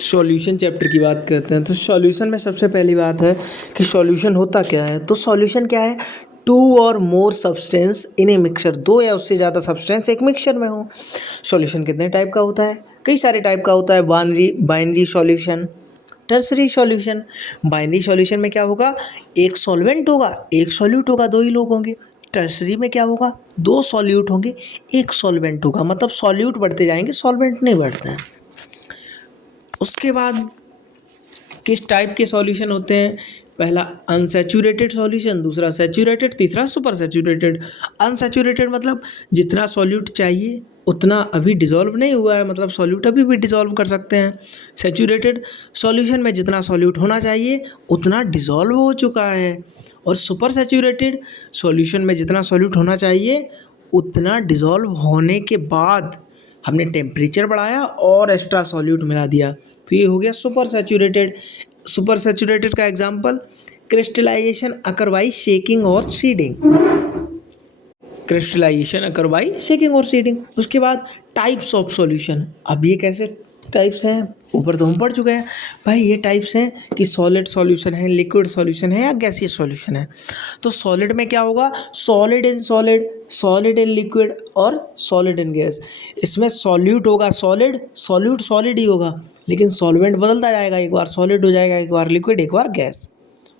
Solution chapter की बात करते हैं। तो सॉल्यूशन में सबसे पहली बात है कि सॉल्यूशन होता क्या है। तो सॉल्यूशन क्या है, टू और more substance in a mixture, दो या उससे ज़्यादा सब्सटेंस एक मिक्सचर में हो। सॉल्यूशन कितने टाइप का होता है, कई सारे टाइप का होता है। Binary solution, tertiary solution. Binary solution में क्या होगा, एक सॉल्वेंट होगा एक सॉल्यूट होगा, दो ही लोग होंगे। टर्सरी में क्या होगा, दो सॉल्यूट होंगे एक सॉल्वेंट होगा, मतलब सॉल्यूट बढ़ते जाएंगे सॉल्वेंट नहीं बढ़ते हैं। उसके बाद किस टाइप के सॉल्यूशन होते हैं, पहला अनसैचुरेटेड सॉल्यूशन, दूसरा सैचुरेटेड, तीसरा सुपर सैचुरेटेड। अनसैचुरेटेड मतलब जितना सॉल्यूट चाहिए उतना अभी डिसॉल्व नहीं हुआ है, मतलब सॉल्यूट अभी भी डिसॉल्व कर सकते हैं। सैचुरेटेड सॉल्यूशन में जितना सॉल्यूट होना चाहिए उतना डिसॉल्व हो चुका है। और सुपर सैचुरेटेड सॉल्यूशन में जितना सॉल्यूट होना चाहिए उतना डिसॉल्व होने के बाद हमने टेम्परेचर बढ़ाया और एक्स्ट्रा सॉल्यूट मिला दिया, तो ये हो गया सुपर सैचुरेटेड। सुपर सैचुरेटेड का example crystallization occur by shaking और seeding. Crystallization occur by shaking और सीडिंग। उसके बाद टाइप्स ऑफ सॉल्यूशन। अब ये कैसे टाइप्स हैं, ऊपर तो हम पढ़ चुके हैं भाई। ये टाइप्स हैं कि सॉलिड सॉल्यूशन है, लिक्विड सॉल्यूशन है या गैसियस सॉल्यूशन है। तो सॉलिड में क्या होगा, solid in solid, solid in liquid और सॉलिड इन गैस। इसमें सॉल्यूट होगा सॉलिड, सॉल्यूट सॉलिड ही होगा, लेकिन सॉल्वेंट बदलता जाएगा, एक बार सॉलिड हो जाएगा, एक बार लिक्विड, एक बार गैस।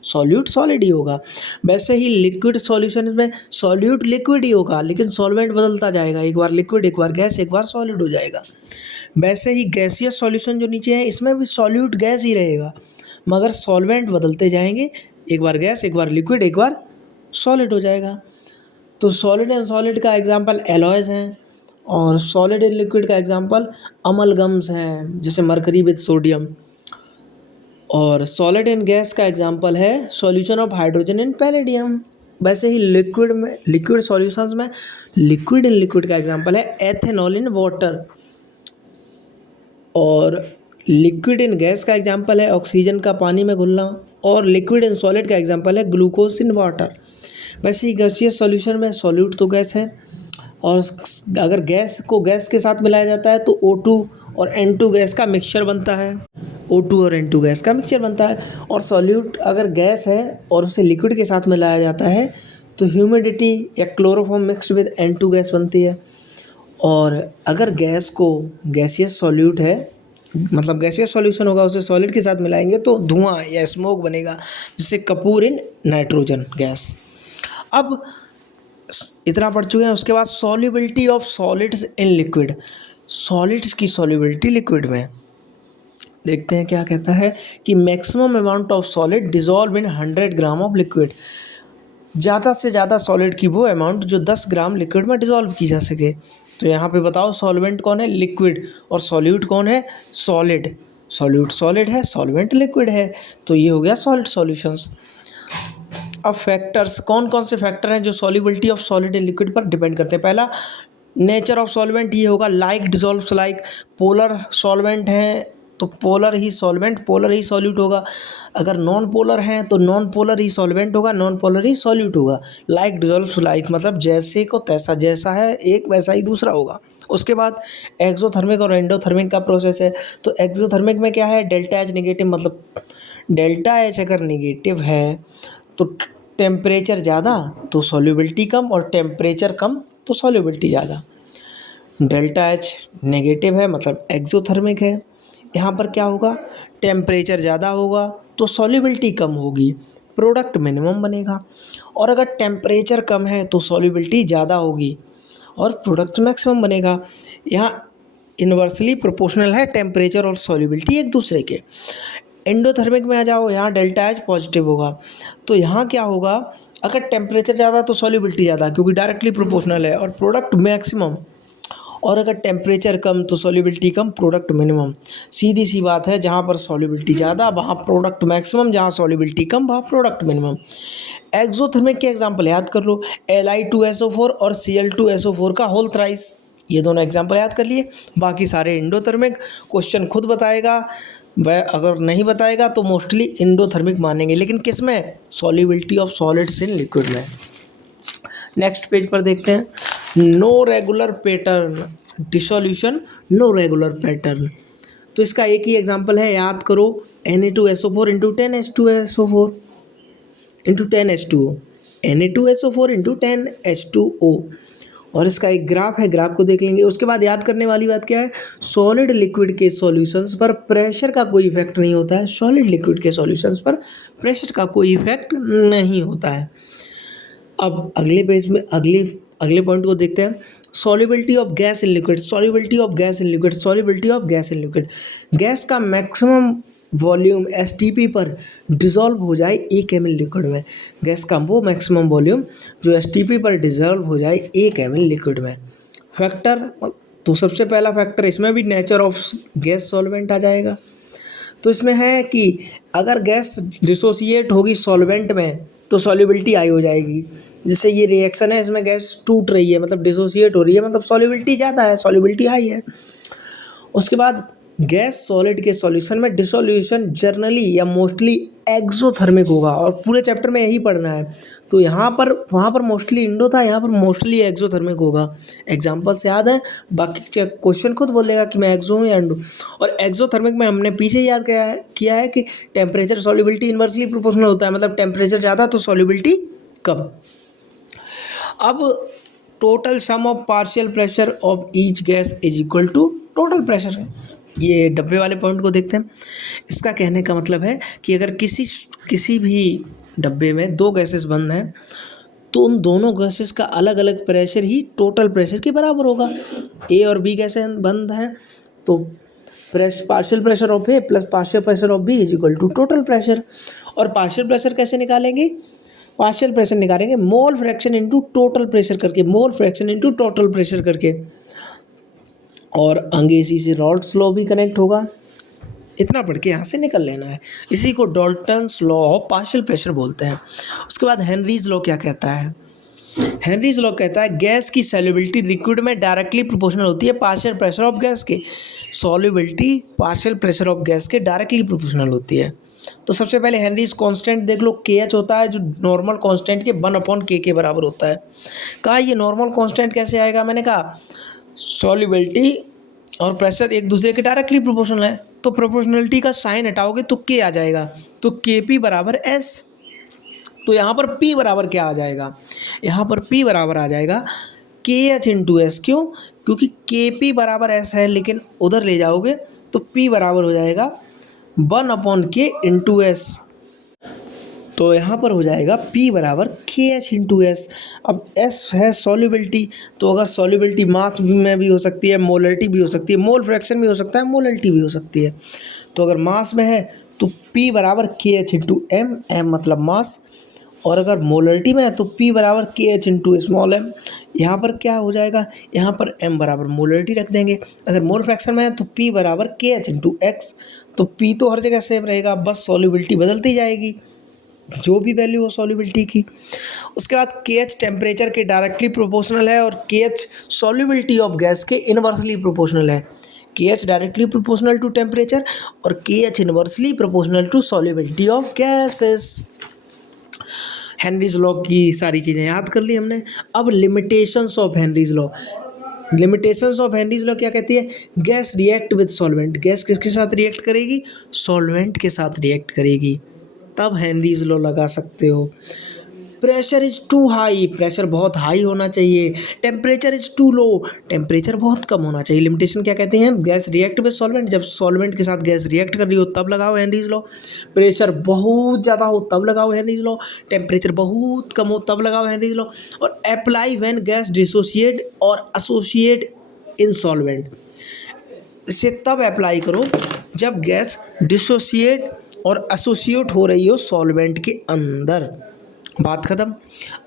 सॉल्यूट सॉलिड ही होगा। वैसे ही लिक्विड सॉल्यूशन में सॉल्यूट लिक्विड ही होगा, लेकिन सॉल्वेंट बदलता जाएगा, एक बार लिक्विड, एक बार गैस, एक बार सॉलिड हो जाएगा। वैसे ही गैसियस सॉल्यूशन जो नीचे है इसमें भी सॉल्यूट गैस ही रहेगा, मगर सॉल्वेंट बदलते जाएंगे, एक बार गैस, एक बार लिक्विड, एक बार सॉलिड हो जाएगा। तो सॉलिड एंड सॉलिड का एग्जांपल एलॉयज हैं, और सॉलिड एंड लिक्विड का एग्जांपल अमलगम्स हैं, जैसे मरकरी विद सोडियम। और सॉलिड एंड गैस का एग्जांपल है solution of hydrogen in palladium. वैसे ही लिक्विड में, लिक्विड सॉल्यूशंस में लिक्विड इन लिक्विड का एग्जांपल है एथेनॉल इन वाटर। और लिक्विड इन गैस का एग्जांपल है ऑक्सीजन का पानी में घुलना। और लिक्विड इन सॉलिड का एग्जांपल है ग्लूकोज इन वाटर। वैसे ही गैसियस सॉल्यूशन में सॉल्यूट तो गैस है, और अगर गैस को गैस के साथ मिलाया जाता है तो O2 और N2 गैस का मिक्सचर बनता है। O2 और N2 गैस का मिक्सचर बनता है। और सॉल्यूट अगर गैस है और उसे लिक्विड के साथ मिलाया जाता है तो ह्यूमिडिटी या chloroform mixed with N2 gas बनती है। और अगर गैस को गैसियस सॉल्यूट है, मतलब गैसियस सॉल्यूशन होगा, उसे सॉलिड के साथ मिलाएंगे तो धुआं या स्मोक बनेगा, जिससे कपूर इन नाइट्रोजन गैस। अब इतना पढ़ चुके हैं। उसके बाद solubility of solids in liquid. Solids की सॉल्युबिलिटी लिक्विड में देखते हैं क्या कहता है कि maximum amount of solid dissolve in 100 gram of liquid. ज़्यादा से ज़्यादा सॉलिड की वो अमाउंट जो 10 ग्राम लिक्विड में डिसॉल्व की जा सके। तो यहाँ पे बताओ सॉल्वेंट कौन है, लिक्विड, और सॉल्यूट कौन है, सॉलिड। सॉल्यूट सॉलिड है, सॉल्वेंट लिक्विड है, तो ये हो गया सॉलिड सॉल्यूशंस। अब फैक्टर्स, कौन कौन से फैक्टर हैं जो solubility of solid in liquid पर डिपेंड करते हैं। पहला नेचर ऑफ सॉल्वेंट, ये होगा like dissolves like. Polar solvent हैं तो पोलर ही सॉल्वेंट, पोलर ही सॉल्यूट होगा। अगर नॉन पोलर हैं तो नॉन पोलर ही सॉल्वेंट होगा, नॉन पोलर ही सॉल्यूट होगा। लाइक डिसॉल्व्स लाइक मतलब जैसे को तैसा, जैसा है एक वैसा ही दूसरा होगा। उसके बाद एक्सोथर्मिक और एंडोथर्मिक का प्रोसेस है। तो एक्सोथर्मिक में क्या है, डेल्टा एच नेगेटिव, मतलब डेल्टा एच अगर नेगेटिव है तो टेम्परेचर ज़्यादा तो सॉल्युबिलिटी कम, और टेम्परेचर कम तो सॉल्युबिलिटी ज़्यादा। डेल्टा एच नेगेटिव है मतलब एक्सोथर्मिक है। यहाँ पर क्या होगा, टेम्परेचर ज़्यादा होगा तो सॉल्युबिलिटी कम होगी, प्रोडक्ट मिनिमम बनेगा। और अगर टेम्परेचर कम है तो सॉल्युबिलिटी ज़्यादा होगी और प्रोडक्ट मैक्सिमम बनेगा। यहाँ इन्वर्सली प्रोपोर्शनल है टेम्परेचर और सॉल्युबिलिटी एक दूसरे के। एंडोथर्मिक में आ जाओ, यहाँ डेल्टा एच पॉजिटिव होगा। तो यहाँ क्या होगा, अगर टेम्परेचर ज़्यादा तो सॉल्युबिलिटी ज़्यादा, क्योंकि डायरेक्टली प्रोपोर्शनल है, और प्रोडक्ट मैक्सिमम। और अगर टेम्परेचर कम तो सॉल्युबिलिटी कम, प्रोडक्ट मिनिमम। सीधी सी बात है, जहाँ पर सॉल्युबिलिटी ज़्यादा वहाँ प्रोडक्ट मैक्सिमम, जहाँ सॉल्युबिलिटी कम वहाँ प्रोडक्ट मिनिमम। एक्सोथर्मिक के एग्जाम्पल याद कर लो, Li2SO4 और Cl2SO4 का होल थ्राइस। ये दोनों एग्जाम्पल याद कर लिए। बाकी सारे एंडोथर्मिक, क्वेश्चन खुद बताएगा, वह अगर नहीं बताएगा तो मोस्टली एंडोथर्मिक मानेंगे, लेकिन किस में, solubility of solids in liquid में। नेक्स्ट पेज पर देखते हैं, no regular pattern dissolution, no regular pattern. तो इसका एक ही एग्जांपल है, याद करो, Na2SO4 into 10H2SO4 into 10H2O, Na2SO4 into 10H2O। और इसका एक ग्राफ है, ग्राफ को देख लेंगे। उसके बाद याद करने वाली बात क्या है, सॉलिड लिक्विड के सॉल्यूशंस पर प्रेशर का कोई इफेक्ट नहीं होता है। सॉलिड लिक्विड के सॉल्यूशंस पर प्रेशर का कोई इफेक्ट नहीं होता है। अब अगले पेज में अगले पॉइंट को देखते हैं, solubility of gas in liquid, solubility of gas in liquid, solubility of gas in liquid. Gas का मैक्सिमम वॉल्यूम एसटीपी पर डिज़ोल्व हो जाए 1 ml लिक्विड में, गैस का वो मैक्सिमम वॉल्यूम जो एसटीपी पर डिज़ोल्व हो जाए 1 ml लिक्विड में। फैक्टर, तो सबसे पहला फैक्टर इसमें भी नेचर ऑफ गैस सॉल्वेंट आ जाएगा। तो इसमें है कि अगर गैस डिसोसिएट होगी सॉल्वेंट में तो सॉल्युबिलिटी हाई हो जाएगी। जिससे ये रिएक्शन है, इसमें गैस टूट रही है, मतलब डिसोसिएट हो रही है, मतलब सॉल्युबिलिटी ज़्यादा है, सॉल्युबिलिटी हाई है। उसके बाद गैस सॉलिड के सॉल्यूशन में डिसोल्यूशन जनरली या मोस्टली एक्सोथर्मिक होगा, और पूरे चैप्टर में यही पढ़ना है। तो यहाँ पर वहाँ पर मोस्टली इंडो था, यहाँ पर मोस्टली एक्सोथर्मिक होगा। एग्जाम्पल से याद है, बाकी क्वेश्चन खुद बोल देगा कि मैं एक्सो हूँ या इंडो। और एक्सोथर्मिक में हमने पीछे याद किया है कि टेम्परेचर सॉल्युबिलिटी इन्वर्सली प्रोपोर्शनल होता है, मतलब टेम्परेचर ज़्यादा तो सॉल्युबिलिटी कम। अब total sum of partial pressure of each gas is equal to total pressure है। ये डब्बे वाले पॉइंट को देखते हैं। इसका कहने का मतलब है कि अगर किसी भी डब्बे में 2 गैसेस बंद हैं तो उन दोनों गैसेस का अलग अलग प्रेशर ही टोटल प्रेशर के बराबर होगा। ए और बी गैसें बंद हैं तो partial pressure of A plus partial pressure of B is equal to total pressure. और पार्शियल प्रेशर कैसे निकालेंगे, पार्शियल प्रेशर निकालेंगे mole fraction into total pressure करके, mole fraction into total pressure करके। और आगे इसी से रॉल्ट्स लॉ भी कनेक्ट होगा। इतना पढ़ के यहाँ से निकल लेना है। इसी को Dalton's law of partial pressure बोलते हैं। उसके बाद हेनरीज लॉ क्या कहता है, हेनरीज लॉ कहता है गैस की सॉल्युबिलिटी लिक्विड में डायरेक्टली प्रोपोर्शनल होती है पार्शियल प्रेशर ऑफ गैस के। Solubility partial pressure of gas के डायरेक्टली प्रोपोर्शनल होती है। तो सबसे पहले हेनरीज कांस्टेंट देख लो, KH होता है जो नॉर्मल कांस्टेंट के 1/K के बराबर होता है। कहा ये नॉर्मल कांस्टेंट कैसे आएगा, मैंने कहा सॉल्युबिलिटी और प्रेशर एक दूसरे के डायरेक्टली प्रोपोर्शनल है, तो प्रोपोर्शनलिटी का साइन हटाओगे तो K आ जाएगा, तो KP बराबर S। तो यहाँ पर P बराबर क्या आ जाएगा, यहाँ पर P बराबर आ जाएगा KH इंटू S। क्यों, क्योंकि KP बराबर S है, लेकिन उधर ले जाओगे तो P बराबर हो जाएगा 1/K इंटू S। तो यहाँ पर हो जाएगा P बराबर KH इंटू S। अब S है सॉल्युबिलिटी, तो अगर सॉल्युबिलिटी मास में भी हो सकती है, मोलरिटी भी हो सकती है, मोल फ्रैक्शन भी हो सकता है, मोलरिटी भी हो सकती है। तो अगर मास में है तो P बराबर KH इंटू M, M मतलब मास। और अगर मोलरिटी में है तो P बराबर KH इंटू स्मॉल m। यहाँ पर क्या हो जाएगा, यहाँ पर M बराबर मोलरिटी रख देंगे। अगर मोल फ्रैक्शन में है तो P बराबर KH इंटू X। तो P तो हर जगह सेम रहेगा, बस सॉल्युबिलिटी बदलती जाएगी, जो भी वैल्यू हो सॉल्युबिलिटी की। उसके बाद KH टेम्परेचर के डायरेक्टली प्रोपोर्शनल है और KH सॉल्युबिलिटी ऑफ गैस के इनवर्सली प्रोपोर्शनल है। KH directly proportional to temperature और KH inversely proportional to solubility of gases. Henry's law की सारी चीज़ें याद कर ली हमने। अब limitations of Henry's law, limitations of Henry's law क्या कहती है, gas react with solvent, gas किसके साथ रिएक्ट करेगी, सॉल्वेंट के साथ रिएक्ट करेगी, तब हेनरीज लॉ लगा सकते हो। Pressure is too high, pressure बहुत हाई होना चाहिए। Temperature is too low, temperature बहुत कम होना चाहिए। लिमिटेशन क्या कहते हैं, गैस रिएक्ट विद सॉल्वेंट, जब सॉल्वेंट के साथ गैस रिएक्ट कर रही हो तब लगाओ हेनरीज लॉ। प्रेशर बहुत ज़्यादा हो तब लगाओ हेनरीज लॉ, टेम्परेचर बहुत कम हो तब लगाओ हेनरीज लॉ। और अप्लाई व्हेन गैस डिसोसिएट और एसोसिएट इन सॉल्वेंट, इसे तब अप्लाई करो जब गैस डिसोसिएट और एसोसिएट हो रही हो सॉल्वेंट के अंदर। बात ख़त्म।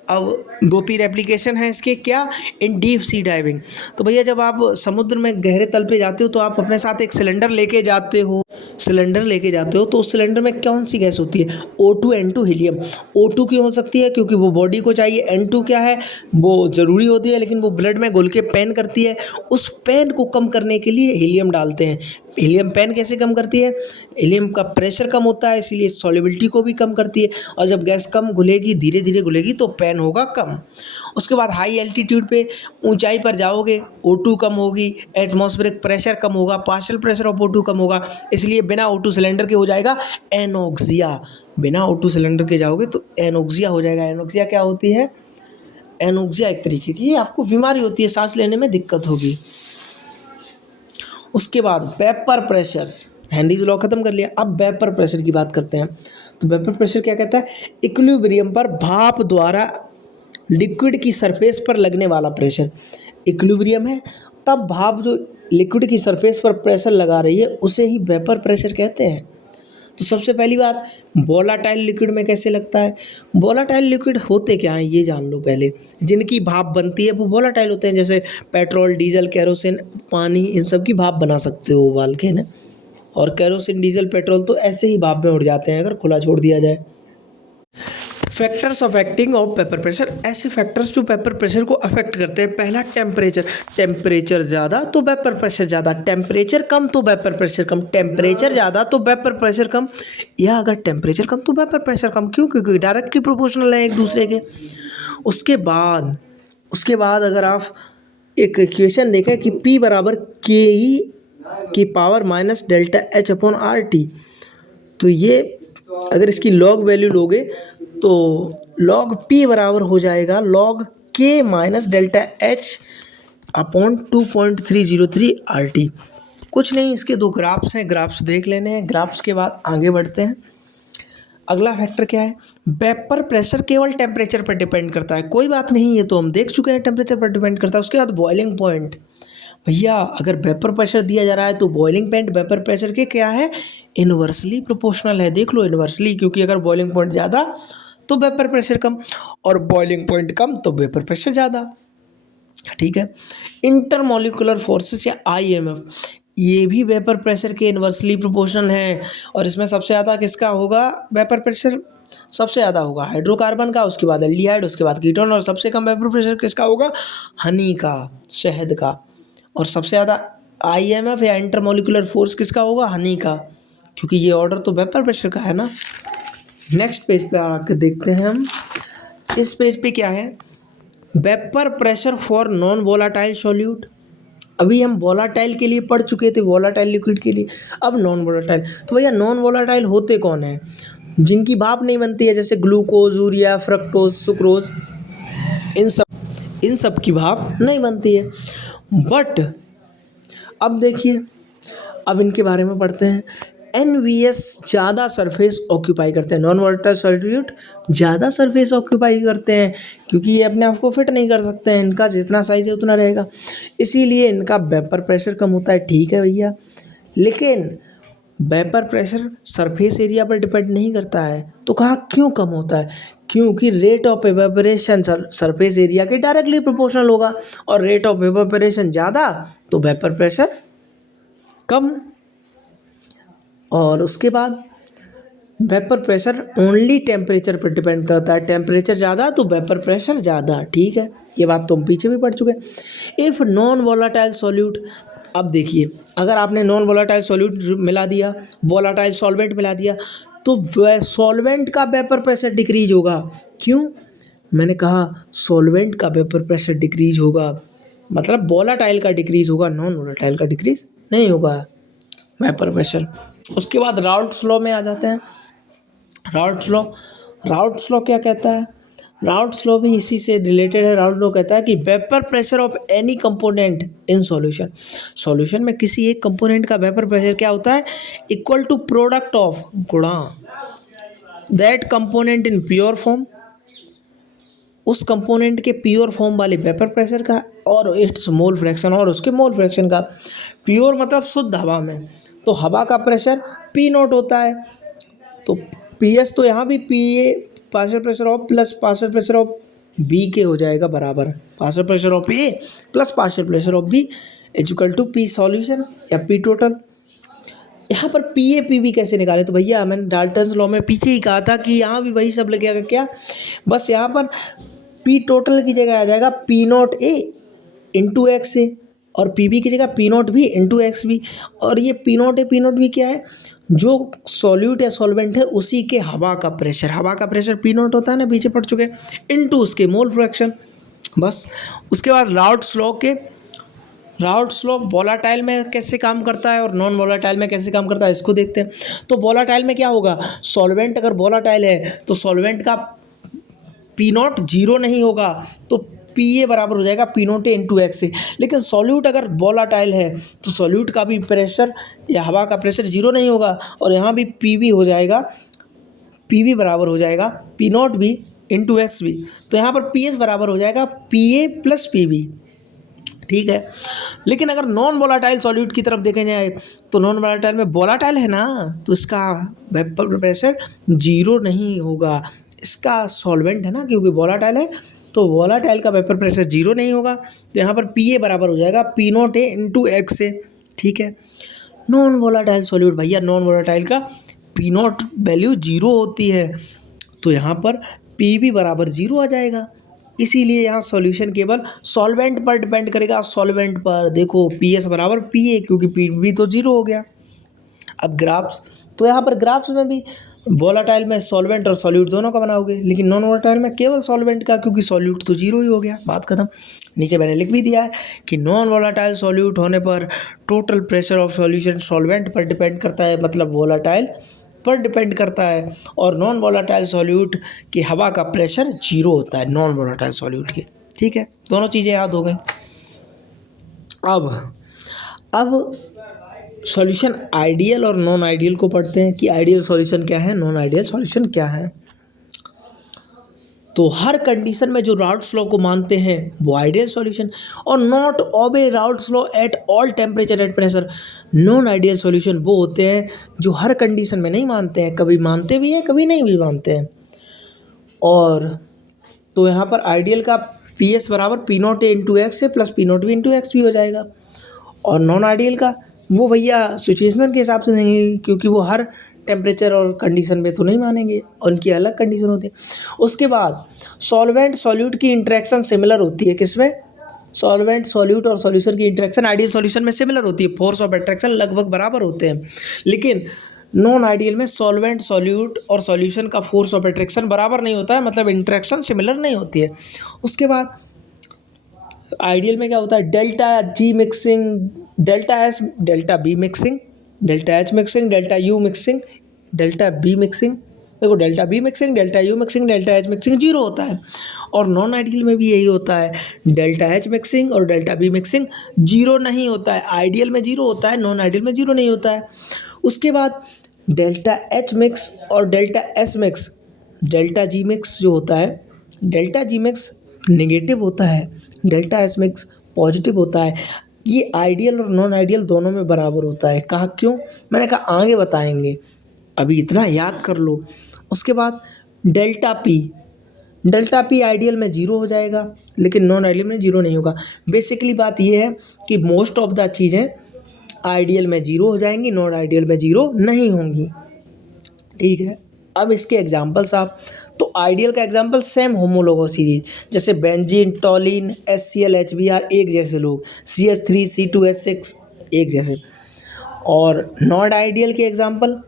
अब 2-3 एप्लीकेशन है इसके, क्या, इन डीप सी डाइविंग। तो भैया जब आप समुद्र में गहरे तल पे जाते हो तो आप अपने साथ एक सिलेंडर लेके जाते हो। सिलेंडर लेके जाते हो तो उस सिलेंडर में कौन सी गैस होती है? O2N2 helium. O2 क्यों हो सकती है? क्योंकि वो बॉडी को चाहिए। N2 क्या है? वो ज़रूरी होती है लेकिन वो ब्लड में घुल के पेन करती है। उस पेन को कम करने के लिए हीलियम डालते हैं। हीलियम पेन कैसे कम करती है? हीलियम का प्रेशर कम होता है इसीलिए सॉल्युबिलिटी को भी कम करती है, और जब गैस कम घुलेगी, धीरे धीरे घुलेगी तो पेन होगा कम। उसके बाद हाई एल्टीट्यूड पे ऊंचाई पर जाओगे, O2 कम होगी, एटमॉस्फेरिक प्रेशर कम होगा, पार्शियल प्रेशर ऑफ O2 कम होगा, इसलिए बिना O2 सिलेंडर के हो जाएगा एनोक्सिया। बिना O2 सिलेंडर के जाओगे तो एनोक्सिया हो जाएगा। एनोक्सिया क्या होती है? एनोक्सिया एक तरीके की आपको बीमारी होती है, सांस लेने में दिक्कत होगी। उसके बाद वेपर प्रेशर्स, हेनरीज लॉ खत्म कर लिया। अब वेपर प्रेशर की बात करते हैं। तो वेपर प्रेशर क्या कहता है? इक्विलिब्रियम पर भाप द्वारा लिक्विड की सरफेस पर लगने वाला प्रेशर। इक्विलिब्रियम है तब भाप जो लिक्विड की सरफेस पर प्रेशर लगा रही है उसे ही वेपर प्रेशर कहते हैं। तो सबसे पहली बात, वोलाटाइल लिक्विड में कैसे लगता है? वोलाटाइल लिक्विड होते क्या हैं ये जान लो पहले। जिनकी भाप बनती है वो वोलाटाइल होते हैं, जैसे पेट्रोल, डीजल, केरोसिन, पानी, इन सब की भाप बना सकते हो उबाल के ना। और केरोसिन, डीजल, पेट्रोल तो ऐसे ही भाप में उड़ जाते हैं अगर खुला छोड़ दिया जाए। Factors affecting of paper pressure, ऐसे फैक्टर्स जो पेपर प्रेशर को अफेक्ट करते हैं। पहला टेम्परेचर, टेम्परेचर ज़्यादा तो वेपर प्रेशर ज़्यादा, टेम्परेचर कम तो वेपर प्रेशर कम, टेम्परेचर ज़्यादा तो वेपर प्रेशर कम, या अगर टेम्परेचर कम तो वेपर प्रेशर कम। क्यों? क्योंकि डायरेक्टली प्रोपोर्शनल है एक दूसरे के। उसके बाद अगर आप एक इक्वेशन देखें कि P बराबर KE की power minus delta H upon RT, तो ये अगर इसकी लॉग वैल्यू लोगे तो लॉग P बराबर हो जाएगा log K minus delta H upon 2.303 RT। कुछ नहीं, इसके दो ग्राफ्स हैं, ग्राफ्स देख लेने हैं। ग्राफ्स के बाद आगे बढ़ते हैं। अगला फैक्टर क्या है? वेपर प्रेशर केवल टेम्परेचर पर डिपेंड करता है। कोई बात नहीं, ये तो हम देख चुके हैं, टेम्परेचर पर डिपेंड करता है। उसके बाद बॉइलिंग पॉइंट, भैया अगर वेपर प्रेशर दिया जा रहा है तो बॉइलिंग पॉइंट वेपर प्रेशर के क्या है? इन्वर्सली प्रोपोर्शनल है। देख लो इन्वर्सली, क्योंकि अगर बॉइलिंग पॉइंट ज़्यादा तो वेपर प्रेशर कम, और बॉइलिंग पॉइंट कम तो वेपर प्रेशर ज़्यादा। ठीक है। इंटरमोलिकुलर फोर्सेस या IMF, ये भी वेपर प्रेशर के इन्वर्सली प्रोपोर्शनल है, और इसमें सबसे ज़्यादा किसका होगा? वेपर प्रेशर सबसे ज़्यादा होगा हाइड्रोकार्बन का, उसके बाद एल्डिहाइड, उसके बाद कीटोन, और सबसे कम वेपर प्रेशर किसका होगा? हनी का, शहद का। और सबसे ज़्यादा IMF या इंटरमोलिकुलर फोर्स किसका होगा? हनी का, क्योंकि ये ऑर्डर तो वेपर प्रेशर का है ना। नेक्स्ट पेज पे आकर देखते हैं हम। इस पेज पे क्या है? Vapour pressure for non volatile solute. अभी हम वोलाटाइल के लिए पढ़ चुके थे, वोलाटाइल लिक्विड के लिए, अब नॉन वोलाटाइल। तो भैया नॉन वोलाटाइल होते कौन हैं? जिनकी भाप नहीं बनती है, जैसे ग्लूकोज, यूरिया, फ्रक्टोज, सुक्रोज, इन सब की भाप नहीं बनती है। बट अब देखिए, अब इनके बारे में पढ़ते हैं। NVS ज़्यादा सरफेस ऑक्यूपाई करते हैं, नॉन वोलेटाइल सॉल्यूट ज़्यादा सरफेस ऑक्यूपाई करते हैं, क्योंकि ये अपने आप को फिट नहीं कर सकते हैं, इनका जितना साइज है उतना रहेगा, इसीलिए इनका वेपर प्रेशर कम होता है। ठीक है भैया, लेकिन वेपर प्रेशर सरफेस एरिया पर डिपेंड नहीं करता है, तो कहाँ क्यों कम होता है? क्योंकि rate of evaporation surface area के डायरेक्टली प्रोपोर्शनल होगा, और रेट ऑफ एवेपोरेशन ज़्यादा तो वेपर प्रेशर कम। और उसके बाद वेपर प्रेशर ओनली टेम्परेचर पर डिपेंड करता है, टेम्परेचर ज़्यादा तो वेपर प्रेशर ज़्यादा। ठीक है, ये बात तो हम पीछे भी पढ़ चुके हैं। इफ़ नॉन वोलाटाइल सॉल्यूट, अब देखिए, अगर आपने नॉन वोलाटाइल सॉल्यूट मिला दिया, वोलाटाइल सॉल्वेंट मिला दिया, तो सॉल्वेंट का वेपर प्रेशर डिक्रीज होगा। क्यों? मैंने कहा सॉल्वेंट का वेपर प्रेशर डिक्रीज होगा, मतलब वोलाटाइल का डिक्रीज होगा, नॉन वोलाटाइल का डिक्रीज नहीं होगा वेपर प्रेशर। उसके बाद राउल्ट्स लॉ में आ जाते हैं। राउल्ट्स लॉ क्या कहता है? राउल्ट्स लॉ भी इसी से रिलेटेड है। राउल्ट्स लॉ कहता है कि vapour pressure of any component in solution में किसी एक कंपोनेंट का वेपर प्रेशर क्या होता है? इक्वल टू प्रोडक्ट ऑफ, गुणा that component in pure form, उस कंपोनेंट के प्योर फॉर्म वाले वेपर प्रेशर का, और इट्स मोल फ्रैक्शन, और उसके मोल फ्रैक्शन का। प्योर मतलब शुद्ध हवा में, तो हवा का प्रेशर P0 होता है, तो PS तो यहाँ भी PA partial pressure of plus partial pressure of B के हो जाएगा बराबर, partial pressure of A plus partial pressure of B is equal to P solution या P टोटल। यहाँ पर पी ए पी बी कैसे निकालें, तो भैया मैंने डाल्टन्स लॉ में पीछे ही कहा था कि यहाँ भी वही सब लगेगा क्या, बस यहाँ पर पी टोटल की जगह आ जाएगा P not A into X A, और पी बी की जगह P not B into X B. और ये P not A P not B क्या है, जो सॉल्यूट या सॉल्वेंट है उसी के हवा का प्रेशर पी नॉट होता है ना, पीछे पढ़ चुके हैं, इंटू उसके मोल फ्रैक्शन, बस। उसके बाद राउट्स लॉ वोलाटाइल में कैसे काम करता है और नॉन वोलाटाइल में कैसे काम करता है, इसको देखते हैं। तो वोलाटाइल में क्या होगा, सॉल्वेंट अगर वोलाटाइल है तो सॉल्वेंट का पी नॉट जीरो नहीं होगा, तो पी ए बराबर हो जाएगा P not A into X A. लेकिन सॉल्यूट अगर वोलाटाइल है तो सॉल्यूट का भी प्रेशर या हवा का प्रेशर जीरो नहीं होगा, और यहाँ भी पी वी हो जाएगा, पी वी बराबर हो जाएगा P not B into X B. तो यहाँ पर पी एस बराबर हो जाएगा P A plus P B, ठीक है। लेकिन अगर नॉन वोलाटाइल सॉल्यूट की तरफ देखें जाए तो नॉन वोलाटाइल में वोलाटाइल है ना, तो इसका वेपर प्रेशर जीरो नहीं होगा, इसका सॉल्वेंट है ना, क्योंकि वोलाटाइल है तो वोलाटाइल का वेपर प्रेशर जीरो नहीं होगा। तो यहाँ पर पी ए बराबर हो जाएगा P not A into X A, ठीक है। नॉन वोलाटाइल सॉल्यूट, भैया नॉन वोलाटाइल का पी नॉट वैल्यू जीरो होती है, तो यहाँ पर पी बी बराबर जीरो आ जाएगा। इसीलिए यहाँ सॉल्यूशन केवल सॉल्वेंट पर डिपेंड करेगा, सॉल्वेंट पर। देखो पी एस बराबर पी ए, क्योंकि पी बी तो जीरो हो गया। अब ग्राफ्स, तो यहाँ पर ग्राफ्स में भी वोलाटाइल में सॉल्वेंट और सॉल्यूट दोनों का बनाओगे, लेकिन नॉन वोलाटाइल में केवल सॉल्वेंट का, क्योंकि सॉल्यूट तो जीरो ही हो गया, बात खत्म। नीचे मैंने लिख भी दिया है कि नॉन वोलाटाइल सॉल्यूट होने पर total pressure of solution solvent पर डिपेंड करता है, मतलब वोलाटाइल पर डिपेंड करता है, और नॉन वोलाटाइल सॉल्यूट की हवा का प्रेशर जीरो होता है नॉन वोलाटाइल सॉल्यूट के, ठीक है। दोनों चीज़ें याद हो गई। अब सॉल्यूशन आइडियल और नॉन आइडियल को पढ़ते हैं कि आइडियल सॉल्यूशन क्या है, नॉन आइडियल सॉल्यूशन क्या है। तो हर कंडीशन में जो राउल्ट्स लॉ को मानते हैं वो आइडियल सॉल्यूशन, और not obey Raoult's law at all temperature at pressure, non ideal solution वो होते हैं जो हर कंडीशन में नहीं मानते हैं, कभी मानते भी हैं कभी नहीं भी मानते हैं। और तो यहाँ पर आइडियल का पी एस बराबर P not A into X A plus P not B into x भी हो जाएगा, और नॉन आइडियल का वो भैया सिचुएशन के हिसाब से नहीं, क्योंकि वो हर टेम्परेचर और कंडीशन में तो नहीं मानेंगे, उनकी अलग कंडीशन होती है। उसके बाद सॉल्वेंट सॉल्यूट की इंटरेक्शन सिमिलर होती है, किसमें, सॉल्वेंट सॉल्यूट और सॉल्यूशन की इंटरेक्शन आइडियल सॉल्यूशन में सिमिलर होती है, फोर्स ऑफ अट्रैक्शन लगभग बराबर होते हैं। लेकिन नॉन आइडियल में सॉल्वेंट सॉल्यूट और सॉल्यूशन का फोर्स ऑफ अट्रैक्शन बराबर नहीं होता है, मतलब इंटरेक्शन सिमिलर नहीं होती है। उसके बाद आइडियल में क्या होता है, delta G mixing, delta S, delta B mixing, delta H mixing, delta U mixing, delta B mixing. देखो delta B mixing, delta U mixing, delta H mixing zero होता है, और नॉन आइडियल में भी यही होता है, डेल्टा एच मिक्सिंग और डेल्टा बी मिक्सिंग जीरो नहीं होता है। आइडियल में जीरो होता है, नॉन आइडियल में जीरो नहीं होता है। उसके बाद डेल्टा एच मिक्स और delta S mix, delta G mix जो होता है, डेल्टा जी मिक्स नेगेटिव होता है, डेल्टा एस मिक्स पॉजिटिव होता है। ये आइडियल और नॉन आइडियल दोनों में बराबर होता है। कहा क्यों, मैंने कहा आगे बताएंगे, अभी इतना याद कर लो। उसके बाद डेल्टा पी आइडियल में जीरो हो जाएगा, लेकिन नॉन आइडियल में जीरो नहीं होगा। बेसिकली बात ये है कि मोस्ट ऑफ द चीज़ें आइडियल में जीरो हो जाएंगी, नॉन आइडियल में जीरो नहीं होंगी, ठीक है। अब इसके एग्जांपल्स आप, तो आइडियल का एग्जांपल सेम होमोलोगो सीरीज, जैसे बेंजीन, टॉलिन, HCl, HBr एक जैसे लोग, CH3, C2H6 एक जैसे। और नॉन आइडियल के एग्जांपल,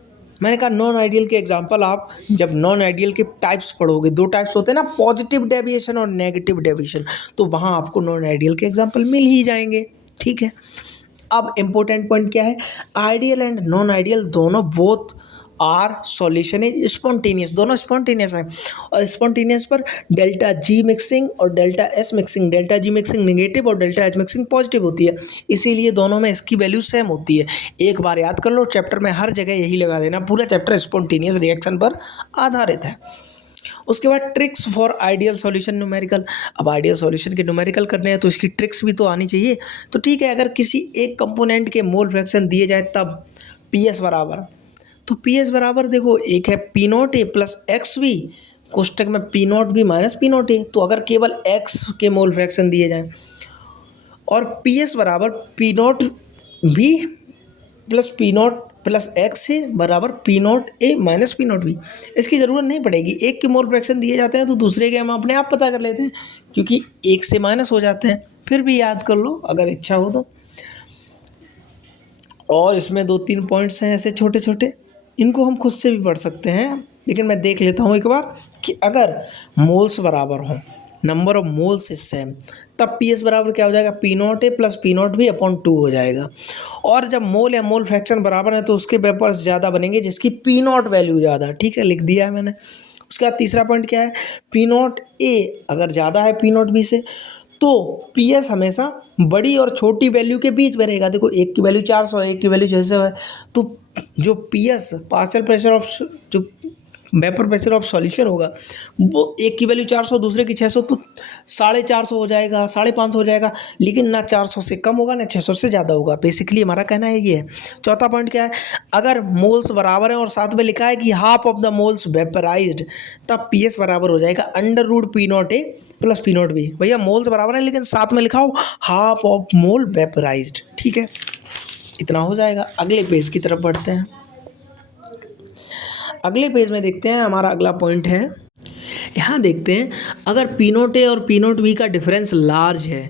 मैंने कहा नॉन आइडियल के एग्जांपल आप जब नॉन आइडियल के टाइप्स पढ़ोगे, दो टाइप्स होते हैं ना, पॉजिटिव डेविएशन और नेगेटिव डेविएशन, तो वहाँ आपको नॉन आइडियल के एग्जांपल मिल ही जाएंगे, ठीक है। अब इम्पोर्टेंट पॉइंट क्या है, आइडियल एंड नॉन आइडियल दोनों both are solution is spontaneous, दोनों स्पॉन्टेनियस हैं। और स्पॉन्टेनियस पर डेल्टा जी मिक्सिंग और delta S mixing, delta G mixing negative और डेल्टा एच मिक्सिंग पॉजिटिव होती है, इसीलिए दोनों में इसकी वैल्यू सेम होती है। एक बार याद कर लो, चैप्टर में हर जगह यही लगा देना, पूरा चैप्टर स्पॉन्टेनियस रिएक्शन पर आधारित है। उसके बाद tricks for ideal solution numerical. अब आइडियल सॉल्यूशन के न्यूमेरिकल करने हैं तो इसकी ट्रिक्स भी तो आनी चाहिए। तो ठीक है, अगर किसी एक कंपोनेंट के मोल फ्रैक्शन दिए जाए तब पी एस बराबर, तो पी एस बराबर देखो, एक है P not A plus X V, कोष्टक में P not B minus P not A, तो अगर केवल एक्स के मोल फ्रैक्शन दिए जाएँ, और पी एस बराबर P not B plus P not plus X A बराबर P not A minus P not B. इसकी ज़रूरत नहीं पड़ेगी, एक के मोल फ्रैक्शन दिए जाते हैं तो दूसरे के हम अपने आप पता कर लेते हैं, क्योंकि एक से माइनस हो जाते हैं। फिर भी याद कर लो अगर इच्छा हो तो। और इसमें 2-3 पॉइंट्स हैं ऐसे छोटे छोटे, इनको हम खुद से भी पढ़ सकते हैं, लेकिन मैं देख लेता हूँ एक बार कि अगर मोल्स बराबर हों, number of moles is same, तब पी एस बराबर क्या हो जाएगा, P not A plus P not be upon 2 हो जाएगा। और जब मोल या मोल फ्रैक्शन बराबर है तो उसके वेपर्स ज़्यादा बनेंगे जिसकी पी नॉट वैल्यू ज़्यादा, ठीक है, लिख दिया है मैंने। उसके बाद तीसरा पॉइंट क्या है, पी नॉट ए अगर ज़्यादा है पी नॉट बी से तो पी एस हमेशा बड़ी और छोटी वैल्यू के बीच में रहेगा। देखो एक की वैल्यू 400 है, एक की वैल्यू 600 है, तो जो P S partial pressure of जो वेपर प्रेशर ऑफ सॉल्यूशन होगा वो एक की वैल्यू 400 दूसरे की 600, तो 450 हो जाएगा, 550 हो जाएगा, लेकिन ना 400 से कम होगा ना 600 से ज़्यादा होगा। बेसिकली हमारा कहना है ये है। चौथा पॉइंट क्या है, अगर मोल्स बराबर हैं और साथ में लिखा है कि half of the moles vaporised, तब पी एस बराबर हो जाएगा under root P not A plus P not B. भैया मोल्स बराबर है लेकिन साथ में लिखा हो हाफ ऑफ मोल वेपराइज्ड, ठीक है, इतना हो जाएगा। अगले पेज की तरफ बढ़ते हैं। अगले पेज में देखते हैं, हमारा अगला पॉइंट है, यहाँ देखते हैं अगर पी नोट ए और पी नोट बी का डिफरेंस लार्ज है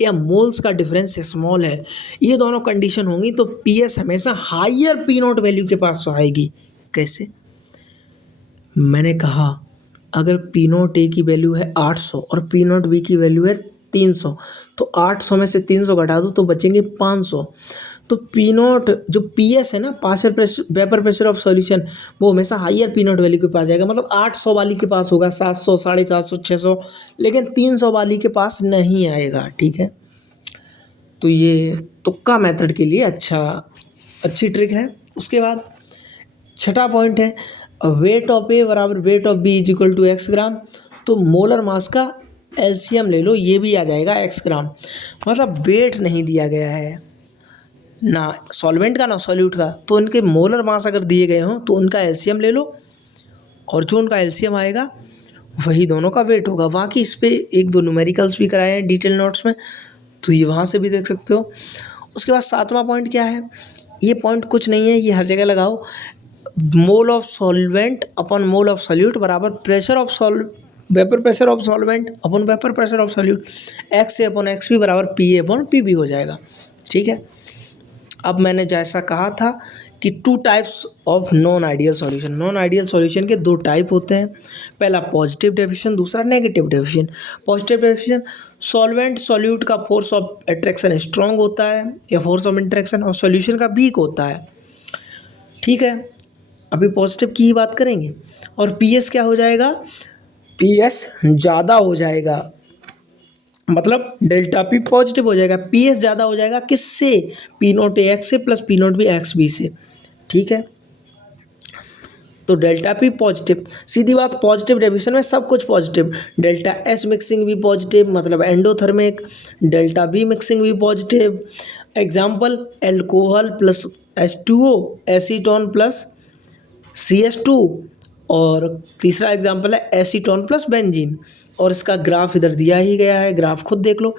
या मोल्स का डिफरेंस स्मॉल है, ये दोनों कंडीशन होंगी तो पी एस हमेशा हायर पी नोट वैल्यू के पास आएगी। कैसे? मैंने कहा अगर पी नोट ए की वैल्यू है 800 और पी नोट बी की वैल्यू है 300, तो 800 में से 300 घटा दो तो बचेंगे 500। तो पी नोट जो पी एस है ना, partial pressure vapour pressure of solution, वो हमेशा हायर पी नोट वैल्यू के पास जाएगा। मतलब 800 वाली के पास होगा 700, 750, 600, लेकिन 300 वाली के पास नहीं आएगा, ठीक है। तो ये तुक्का मेथड के लिए अच्छी ट्रिक है। उसके बाद छठा पॉइंट है, वेट ऑफ ए बराबर weight of B is equal to X gram. तो मोलर मास का एलसीएम ले लो, ये भी आ जाएगा एक्स ग्राम। मतलब वेट नहीं दिया गया है ना सॉल्वेंट का ना सॉल्यूट का, तो उनके मोलर मास अगर दिए गए हों तो उनका एलसीएम ले लो, और जो उनका एलसीएम आएगा वही दोनों का वेट होगा। बाकी इस पर 1-2 न्यूमेरिकल्स भी कराए हैं डिटेल नोट्स में, तो ये वहाँ से भी देख सकते हो। उसके बाद 7वां पॉइंट क्या है, ये पॉइंट कुछ नहीं है, ये हर जगह लगाओ, mole of solvent upon mole of solute बराबर pressure of vapour pressure of solvent upon vapour pressure of solute, X A upon X P बराबर P A upon P B हो जाएगा, ठीक है। अब मैंने जैसा कहा था कि 2 types of non ideal solution, non ideal solution के 2 टाइप होते हैं, पहला पॉजिटिव डेफिनेशन, दूसरा negative definition. Positive definition, solvent solute का फोर्स ऑफ अट्रैक्शन स्ट्रॉन्ग होता है या फोर्स ऑफ इंटरेक्शन, और सॉल्यूशन का वीक होता है, ठीक है। अभी पॉजिटिव की ही बात करेंगे। और पी एस क्या हो जाएगा, पी एस ज़्यादा हो जाएगा, मतलब डेल्टा पी पॉजिटिव हो जाएगा, पी एस ज़्यादा हो जाएगा किससे, पी नोट ए एक्स से plus P naught B X B से, ठीक है। तो डेल्टा पी पॉजिटिव, सीधी बात, पॉजिटिव डेफिनेशन में सब कुछ पॉजिटिव। डेल्टा एस मिक्सिंग भी पॉजिटिव, मतलब एंडोथर्मिक, डेल्टा बी मिक्सिंग भी positive. Example, alcohol plus H2O, acetone plus CH2, और तीसरा एग्जाम्पल है एसीटोन प्लस बेंजीन, और इसका ग्राफ इधर दिया ही गया है, ग्राफ खुद देख लो।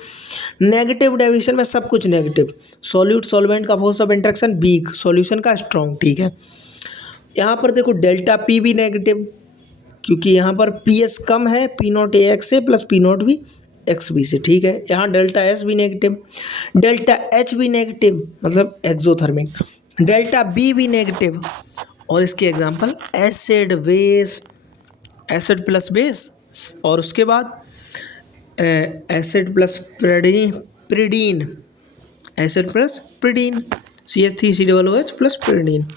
नेगेटिव डेविएशन में सब कुछ नेगेटिव, सॉल्यूट सॉल्वेंट का force of interaction weak, solution का स्ट्रॉन्ग, ठीक है। यहाँ पर देखो डेल्टा पी भी नेगेटिव, क्योंकि यहाँ पर पी एस कम है पी नॉट ए एक्स से plus P not B X B से, ठीक है। यहाँ डेल्टा एस भी नेगेटिव, डेल्टा एच भी नेगेटिव, मतलब एक्सोथर्मिक, डेल्टा बी भी नेगेटिव, और इसके example acid base, acid plus base, और उसके बाद acid plus pyridine, acid plus pyridine, CH3COOH plus pyridine.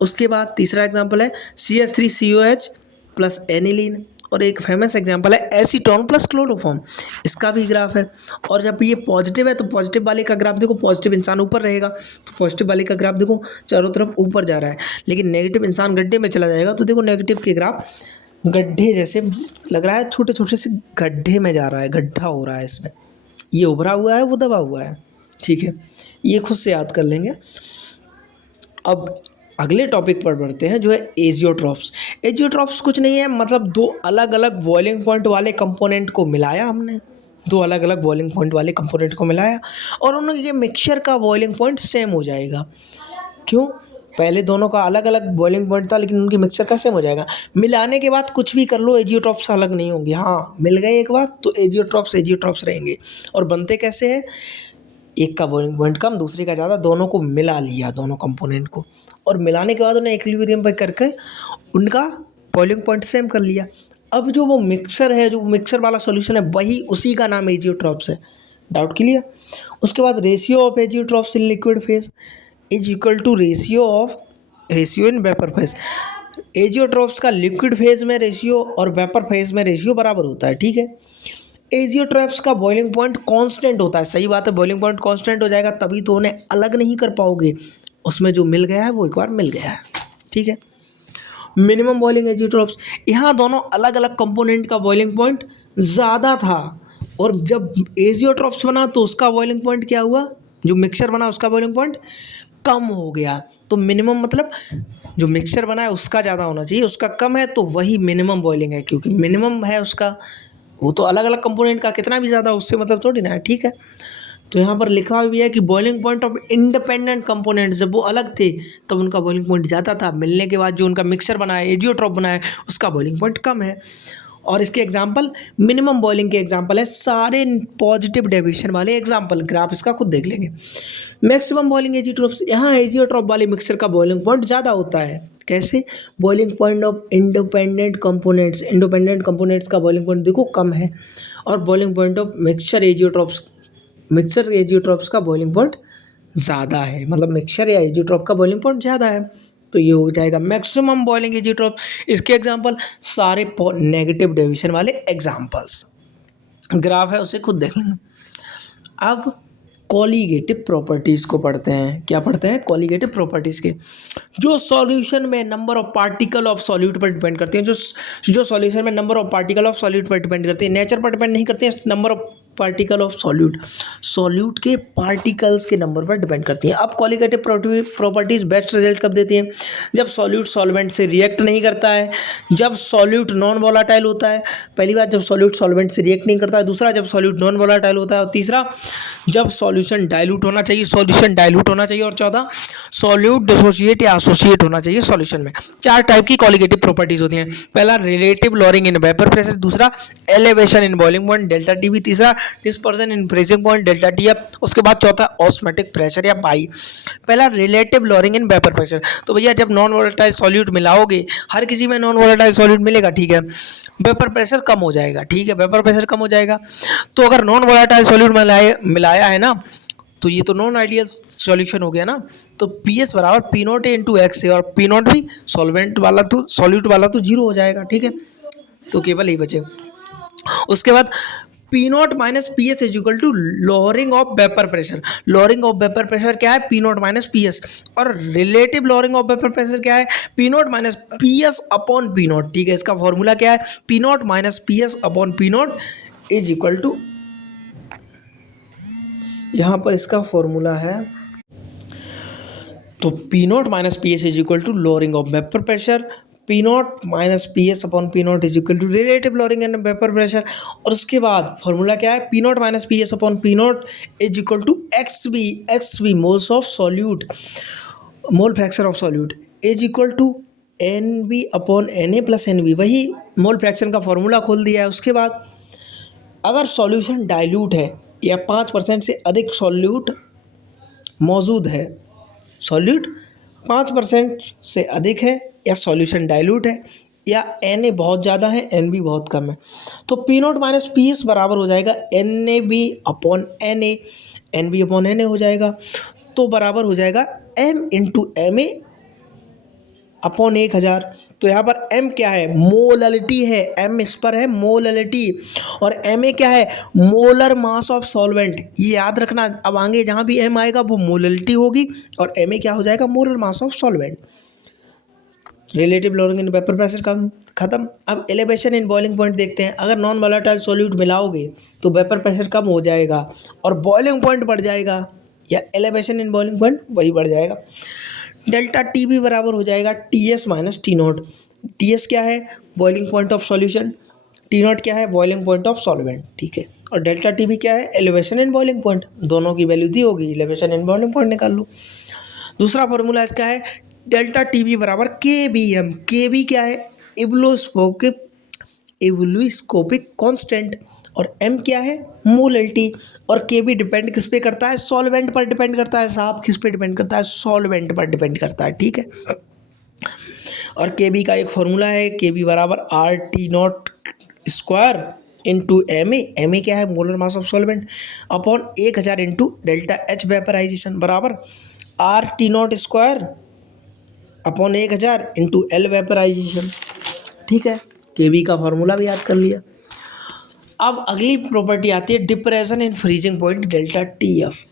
उसके बाद तीसरा एग्जांपल है CH3COH प्लस एनिलीन, और एक फेमस एग्जांपल है एसीटोन प्लस क्लोरोफॉर्म, इसका भी ग्राफ है। और जब ये पॉजिटिव है तो पॉजिटिव वाले का ग्राफ देखो, पॉजिटिव इंसान ऊपर रहेगा तो पॉजिटिव वाले का ग्राफ देखो चारों तरफ ऊपर जा रहा है, लेकिन नेगेटिव इंसान गड्ढे में चला जाएगा तो देखो नेगेटिव के ग्राफ गड्ढे जैसे लग रहा है, छोटे छोटे से गड्ढे में जा रहा है, गड्ढा हो रहा है इसमें, ये उभरा हुआ है वो दबा हुआ है, ठीक है। ये खुद से याद कर लेंगे। अब अगले टॉपिक पर बढ़ते हैं जो है एजियोट्रॉप्स। एजियोट्रॉप्स कुछ नहीं है, मतलब 2 अलग अलग बॉइलिंग पॉइंट वाले कंपोनेंट को मिलाया हमने, 2 अलग अलग बॉइलिंग पॉइंट वाले कंपोनेंट को मिलाया और उनके मिक्सचर का बॉइलिंग पॉइंट सेम हो जाएगा। क्यों? पहले दोनों का अलग अलग बॉइलिंग पॉइंट था, लेकिन उनकी मिक्सचर का सेम हो जाएगा। मिलाने के बाद कुछ भी कर लो, एजियोट्रॉप्स अलग नहीं होंगे। हाँ, मिल गए एक बार तो एजियोट्रॉप्स रहेंगे। और बनते कैसे हैं, एक का बॉइलिंग पॉइंट कम, दूसरे का ज़्यादा, दोनों को मिला लिया, दोनों कंपोनेंट को, और मिलाने के बाद उन्हें इक्विलिब्रियम पे करके उनका बॉइलिंग पॉइंट सेम कर लिया। अब जो वो मिक्सर है, जो मिक्सर वाला सॉल्यूशन है, वही उसी का नाम एजियोट्रॉप्स है। Doubt clear. उसके बाद ratio of azeotropes in liquid phase is equal to ratio in vapour phase. Azeotropes का लिक्विड फेज में रेशियो और वेपर फेज में रेशियो बराबर होता है, ठीक है। एजियोट्रॉप्स का बॉइलिंग पॉइंट कांस्टेंट होता है, सही बात है, बॉइलिंग पॉइंट कांस्टेंट हो जाएगा, तभी तो उन्हें अलग नहीं कर पाओगे। उसमें जो मिल गया है वो एक बार मिल गया है, ठीक है। मिनिमम बॉइलिंग एजियोट्रॉप्स, यहाँ दोनों अलग अलग कंपोनेंट का बॉइलिंग पॉइंट ज़्यादा था, और जब एजियोट्रॉप्स बना तो उसका बॉइलिंग पॉइंट क्या हुआ, जो मिक्सचर बना उसका बॉइलिंग पॉइंट कम हो गया। तो मिनिमम मतलब जो मिक्सचर बना है उसका ज़्यादा होना चाहिए, उसका कम है तो वही मिनिमम बॉइलिंग है, क्योंकि मिनिमम है उसका, वो तो अलग अलग कंपोनेंट का कितना भी ज़्यादा उससे मतलब थोड़ी ना है, ठीक है। तो यहाँ पर लिखा भी है कि boiling point of independent component, जब वो अलग थे तब उनका बॉइलिंग पॉइंट ज़्यादा था, मिलने के बाद जो उनका मिक्सर बना है, एजियोट्रॉप बना है, उसका बॉइलिंग पॉइंट कम है। और इसके एग्जांपल, मिनिमम बॉइलिंग के एग्जांपल है सारे पॉजिटिव डेविएशन वाले एग्जांपल, ग्राफ इसका खुद देख लेंगे। मैक्सिमम बॉइलिंग एजियोट्रॉप्स, यहाँ एजियोट्रॉप वाले मिक्सर का बॉइलिंग पॉइंट ज़्यादा होता है। कैसे, boiling point of independent components का बॉइलिंग पॉइंट देखो कम है, और boiling point of mixture azeotropes का बॉइलिंग पॉइंट ज़्यादा है, मतलब मिक्सचर या एजियोट्रॉप का बॉइलिंग पॉइंट ज़्यादा है। तो ये हो जाएगा मैक्सिमम बॉइलिंग एजियोट्रॉप। इसके एग्जांपल सारे नेगेटिव डेविएशन वाले एग्जांपल्स, ग्राफ है उसे खुद देख लेंगे। अब कॉलीगेटिव प्रॉपर्टीज़ को पढ़ते हैं। क्या पढ़ते हैं, कॉलीगेटिव प्रॉपर्टीज़ के, जो सॉल्यूशन में number of particle of solute पर डिपेंड करते हैं, जो सॉल्यूशन में number of particle of solute पर डिपेंड करते हैं, नेचर पर डिपेंड नहीं करते हैं, number of particle of solute के पार्टिकल्स के नंबर पर डिपेंड करती हैं। अब कॉलीगेटिव प्रॉपर्टीज़ बेस्ट रिजल्ट कब देती हैं, जब सॉल्यूट सॉल्वेंट से रिएक्ट नहीं करता है, जब सॉल्यूट नॉन वोलाटाइल होता है। पहली बात, जब सॉल्यूट सॉल्वेंट से रिएक्ट नहीं करता है, दूसरा जब सॉल्यूट नॉन वोलाटाइल होता है, और तीसरा जब सॉल्यूशन डाइल्यूट होना चाहिए, और चौथा सॉल्यूट डिसोसिएट या एसोसिएट होना चाहिए सॉल्यूशन में। चार टाइप की कॉलीगेटिव प्रॉपर्टीज होती हैं। पहला relative lowering in vapour pressure, दूसरा elevation in boiling point delta T, तीसरा depression in freezing point delta T, उसके बाद चौथा ऑस्मोटिक प्रेशर या पाई। पहला relative lowering in vapour pressure, तो भैया जब नॉन वोलेटाइल सॉल्यूट मिलाओगे, हर किसी में नॉन वोलेटाइल सॉल्यूट मिलेगा, ठीक है, वेपर प्रेशर कम हो जाएगा, ठीक है, वेपर प्रेशर कम हो जाएगा। तो अगर नॉन वोलेटाइल सॉल्यूट मिलाया है ना, तो ये तो नॉन आइडियल सॉल्यूशन हो गया ना। तो पी एस बराबर P not A into x है, और पी नॉट भी सॉल्वेंट वाला तो सॉल्यूट वाला तो जीरो हो जाएगा, ठीक है। तो केवल यही बचे। उसके बाद P not minus P S is equal to lowering of vapour pressure. Lowering of vapour pressure क्या है, P not minus P S, और relative lowering of vapour pressure क्या है, P not minus P S upon P not, ठीक है। इसका formula क्या है, P not minus P S upon P not is equal to, यहाँ पर इसका फॉर्मूला है, तो P not minus P S is equal to lowering of vapour pressure, P not minus P S upon P not is equal to relative lowering and vapour pressure. और उसके बाद formula क्या है, P not minus P S upon P not is equal to X B moles of solute, mole fraction of solute is equal to N B upon N A plus N B. वही mole fraction का formula खोल दिया है। उसके बाद अगर solution dilute है या 5% से अधिक सॉल्यूट मौजूद है, सॉल्यूट 5% से अधिक है, या सॉल्यूशन डाइल्यूट है, या एन ए बहुत ज़्यादा है, एन बी बहुत कम है, तो P not minus P S बराबर हो जाएगा N A B upon N A, N B upon N A हो जाएगा। तो बराबर हो जाएगा M into M A upon 1000। तो यहाँ पर m क्या है, मोललिटी है, m इस पर है मोललिटी, और ma क्या है, मोलर मास ऑफ सॉल्वेंट। ये याद रखना, अब आगे जहाँ भी m आएगा वो मोललिटी होगी, और ma क्या हो जाएगा, molar mass of solvent. Relative lowering in vapour pressure कम खत्म। अब एलिवेशन इन बॉइलिंग पॉइंट देखते हैं। अगर नॉन वोलेटाइल सॉल्यूट मिलाओगे तो वेपर प्रेशर कम हो जाएगा और बॉइलिंग पॉइंट बढ़ जाएगा, या एलिवेशन इन बॉइलिंग पॉइंट वही बढ़ जाएगा। डेल्टा टी भी बराबर हो जाएगा T S minus T not. T S क्या है, boiling point of solution, T not क्या है, बॉइलिंग पॉइंट ऑफ सॉल्वेंट, ठीक है। और डेल्टा टी भी क्या है, एलिवेशन इन बॉइलिंग पॉइंट, दोनों की वैल्यू दी होगी, एलिवेशन इन बॉइलिंग पॉइंट निकाल लो। दूसरा फॉर्मूला इसका है डेल्टा टीवी बराबर के बी एम। के बी क्या है? एब्लोस्कोपिक कांस्टेंट, और एम क्या है? मोलैलिटी। और के बी डिपेंड किस पे करता है? सॉल्वेंट पर डिपेंड करता है साहब। किस पे डिपेंड करता है? सॉल्वेंट पर डिपेंड करता है, ठीक है। और के बी का एक फॉर्मूला है, के बी बराबर R T not square into M A क्या है? Molar mass of solvent, upon 1000 into delta H vaporization बराबर R T not square upon 1000 into L vaporization, ठीक है। के बी का फॉर्मूला भी याद कर लिया। अब अगली प्रॉपर्टी आती है depression in freezing point delta T F.